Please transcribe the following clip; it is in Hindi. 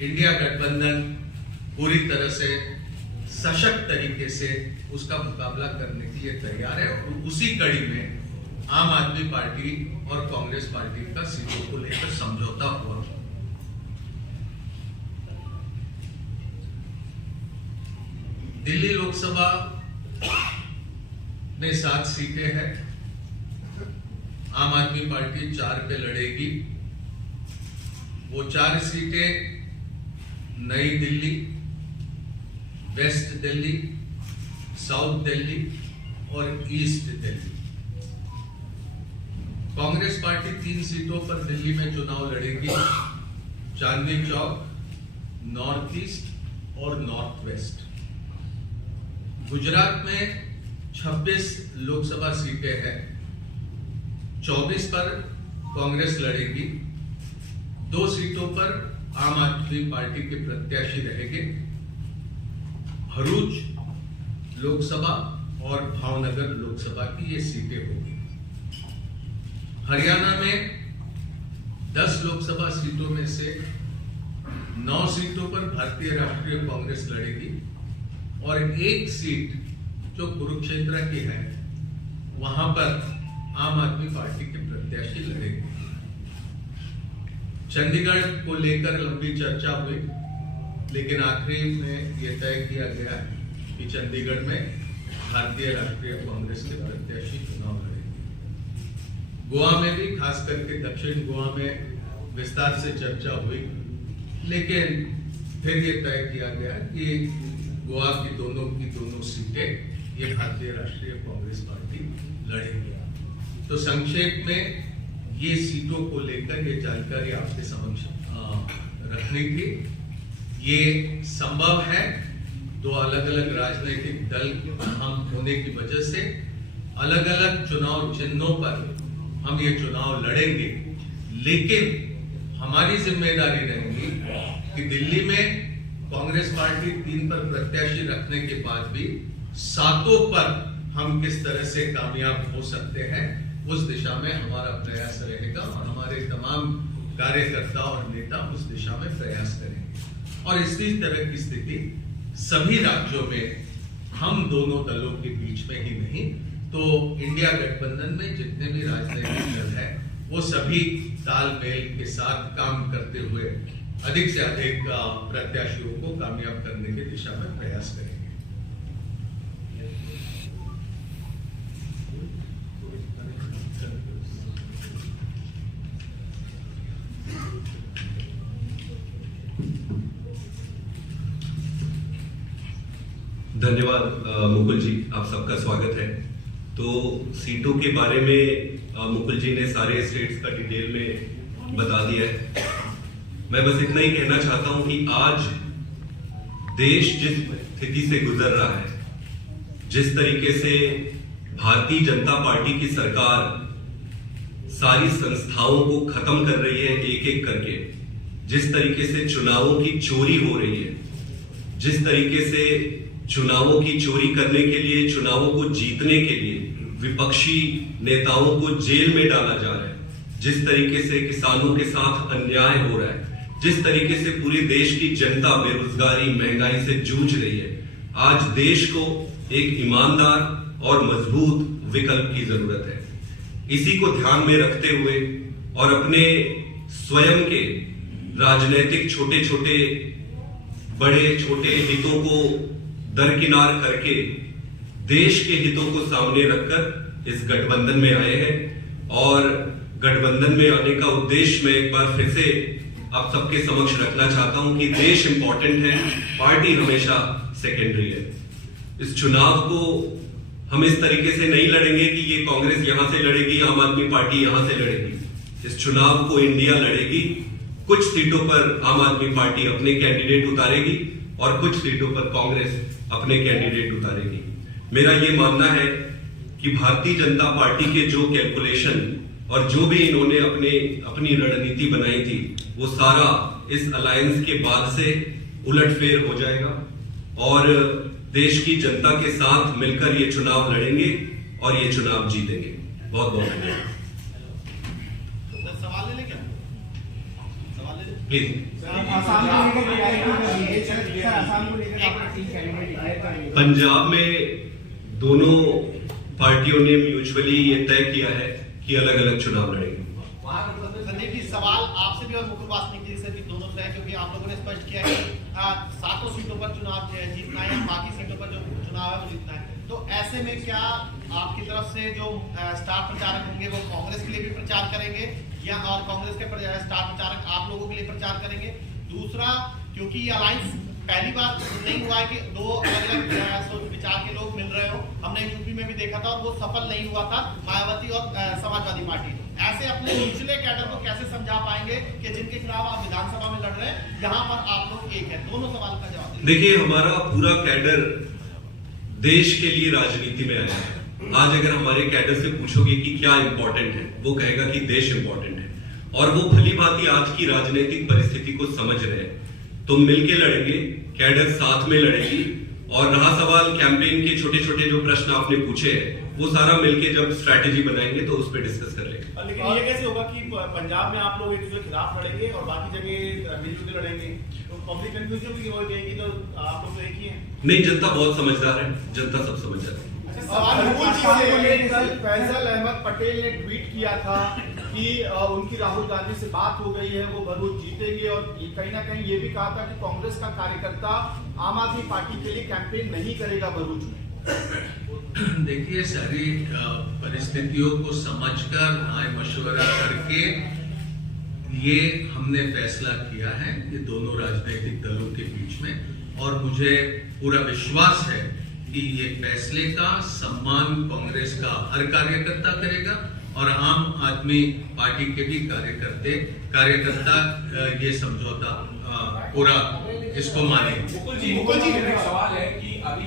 इंडिया गठबंधन पूरी तरह से सशक्त तरीके से उसका मुकाबला करने के लिए तैयार है। और उसी कड़ी में आम आदमी पार्टी और कांग्रेस पार्टी का सीटों को लेकर समझौता हुआ। दिल्ली लोकसभा में 7 सीटें हैं। आम आदमी पार्टी 4 पे लड़ेगी। वो 4 सीटें नई दिल्ली, वेस्ट दिल्ली, साउथ दिल्ली और ईस्ट दिल्ली। कांग्रेस पार्टी 3 सीटों पर दिल्ली में चुनाव लड़ेगी, चांदनी चौक, नॉर्थ ईस्ट और नॉर्थ वेस्ट। गुजरात में 26 लोकसभा सीटें हैं। 24 पर कांग्रेस लड़ेगी। 2 सीटों पर आम आदमी पार्टी के प्रत्याशी रहेंगे। भरूच लोकसभा और भावनगर लोकसभा की ये सीटें होगी। हरियाणा में 10 लोकसभा सीटों में से 9 सीटों पर भारतीय राष्ट्रीय कांग्रेस लड़ेगी और 1 सीट जो कुरुक्षेत्र की है वहां पर आम आदमी पार्टी के प्रत्याशी लड़ेंगे। चंडीगढ़ को लेकर लंबी चर्चा हुई, लेकिन आखिरी में यह तय किया गया कि चंडीगढ़ में भारतीय राष्ट्रीय कांग्रेस के प्रत्याशी चुनाव लड़ेंगे। गोवा में भी, खास करके दक्षिण गोवा में विस्तार से चर्चा हुई, लेकिन फिर यह तय किया गया कि गोवा की दोनों सीटें ये भारतीय राष्ट्रीय कांग्रेस पार्टी लड़ेगी। तो संक्षेप में ये सीटों को लेकर ये जानकारी आपके समक्ष रखने की। ये संभव है 2 अलग-अलग राजनीतिक दल हम होने की वजह से अलग-अलग चुनाव चिन्हों पर हम ये चुनाव लड़ेंगे, लेकिन हमारी जिम्मेदारी रहेगी कि दिल्ली में कांग्रेस पार्टी 3 पर प्रत्याशी रखने के बाद भी 7 पर हम किस तरह से कामयाब हो सकते हैं, उस दिशा में हमारा प्रयास रहेगा और हमारे तमाम कार्यकर्ता और नेता उस दिशा में प्रयास करेंगे। और इसी तरह की स्थिति सभी राज्यों में हम दोनों दलों के बीच में ही नहीं, तो इंडिया गठबंधन में जितने भी राजनीतिक दल है वो सभी तालमेल के साथ काम करते हुए अधिक से अधिक प्रत्याशियों को कामयाब करने की दिशा में प्रयास करेंगे। धन्यवाद मुकुल जी, आप सबका स्वागत है। तो सीटों के बारे में मुकुल जी ने सारे स्टेट्स का डिटेल में बता दिया है। मैं बस इतना ही कहना चाहता हूं कि आज देश जिस स्थिति से गुजर रहा है, जिस तरीके से भारतीय जनता पार्टी की सरकार सारी संस्थाओं को खत्म कर रही है एक एक करके, जिस तरीके से चुनावों की चोरी हो रही है, जिस तरीके से चुनावों की चोरी करने के लिए, चुनावों को जीतने के लिए विपक्षी नेताओं को जेल में डाला जा रहा है, जिस तरीके से किसानों के साथ अन्याय हो रहा है, जिस तरीके से पूरे देश की जनता बेरोजगारी, महंगाई से जूझ रही है, आज देश को एक ईमानदार और मजबूत विकल्प की जरूरत है। इसी को ध्यान में रखते हुए और अपने स्वयं के राजनीतिक छोटे छोटे बड़े छोटे हितों को दरकिनार करके देश के हितों को सामने रखकर इस गठबंधन में आए हैं। और गठबंधन में आने का उद्देश्य मैं एक बार फिर से आप सबके समक्ष रखना चाहता हूं कि देश इंपॉर्टेंट है, पार्टी हमेशा सेकेंडरी है। इस चुनाव को हम इस तरीके से नहीं लड़ेंगे कि ये कांग्रेस यहां से लड़ेगी, आम आदमी पार्टी यहां से लड़ेगी। इस चुनाव को इंडिया लड़ेगी। कुछ सीटों पर आम आदमी पार्टी अपने कैंडिडेट उतारेगी और कुछ सीटों पर कांग्रेस अपने कैंडिडेट उतारेगी। मेरा ये मानना है कि भारतीय जनता पार्टी के जो कैलकुलेशन और जो भी इन्होंने अपनी रणनीति बनाई थी, वो सारा इस अलायंस के बाद से उलटफेर हो जाएगा और देश की जनता के साथ मिलकर ये चुनाव लड़ेंगे और ये चुनाव जीतेंगे। बहुत बहुत धन्यवाद। सवाल ले लें क्या? सवाल ले लें। प्लीज। आसाम को लेकर तैयारी की जा रही है सर, आसाम को लेकर आपने 3 कैंडिडेट डिक्लेयर कर दिए। पंजाब में दोनों पार्टियों ने म्यूचुअली ये तय किया है कि अलग अलग चुनाव लड़ेंगे। संदीप जी, सवाल आपसे भी और मुकुल वासनिक जी से भी दोनों से है, क्योंकि आप लोगों ने स्पष्ट किया है कि 7 सीटों पर चुनाव जीतना है या बाकी सीटों पर जो चुनाव है वो जीतना है। तो ऐसे में क्या आपकी तरफ से जो स्टार प्रचारक होंगे वो कांग्रेस के लिए भी प्रचार करेंगे या और कांग्रेस के स्टार प्रचारक आप लोगों के लिए प्रचार करेंगे? दूसरा, क्योंकि ये अलायंस पहली बार नहीं हुआ है कि 2 अलग अलग विचार के लोग मिल रहे हो, हमने यूपी में भी देखा था और वो सफल नहीं हुआ था, मायावती और समाजवादी पार्टी। ऐसे अपने निचले कैडर को कैसे समझा पाएंगे कि जिनके खिलाफ आप विधानसभा में लड़ रहे हैं, यहाँ पर आप लोग एक है? दोनों सवाल का जवाब दीजिए। देखिए, हमारा पूरा कैडर देश के लिए राजनीति में आया है। आज अगर हमारे कैडर से पूछोगे कि क्या इंपॉर्टेंट है, वो कहेगा कि देश इंपॉर्टेंट है, और वो भली भांति आज की राजनीतिक परिस्थिति को समझ रहे हैं। तो मिलके लड़ेंगे, कैडर साथ में लड़ेगी। और रहा सवाल कैंपेन के छोटे छोटे जो प्रश्न आपने पूछे हैं, वो सारा मिलके जब स्ट्रैटेजी बनाएंगे तो उस पर डिस्कस कर लेंगे। लेकिन ये कैसे होगा कि पंजाब में आप लोग एक दूसरे के खिलाफ लड़ेंगे और बाकी जगह मिलजुल के लड़ेंगे? तो पब्लिक कंफ्यूजन भी हो जाएगी, तो आप लोग तो एक ही हैं। नहीं, जनता बहुत समझदार है, जनता सब समझ जाती है। फैसल अहमद पटेल ने ट्वीट किया था कि उनकी राहुल गांधी से बात हो गई है, वो भरूच जीतेंगे, और कहीं ना कहीं ये भी कहा था कि कांग्रेस का कार्यकर्ता आम आदमी पार्टी के लिए कैंपेन नहीं करेगा भरूच में। देखिए, सारी परिस्थितियों को समझकर राय मशवरा करके ये हमने फैसला किया है, ये दोनों राजनीतिक दलों के बीच में, और मुझे पूरा विश्वास है कि ये फैसले का सम्मान कांग्रेस का हर कार्यकर्ता करेगा और आम आदमी पार्टी के भी कार्यकर्ता ये समझौता पूरा इसको मानेंगे। मुकुल जी, एक सवाल है कि अभी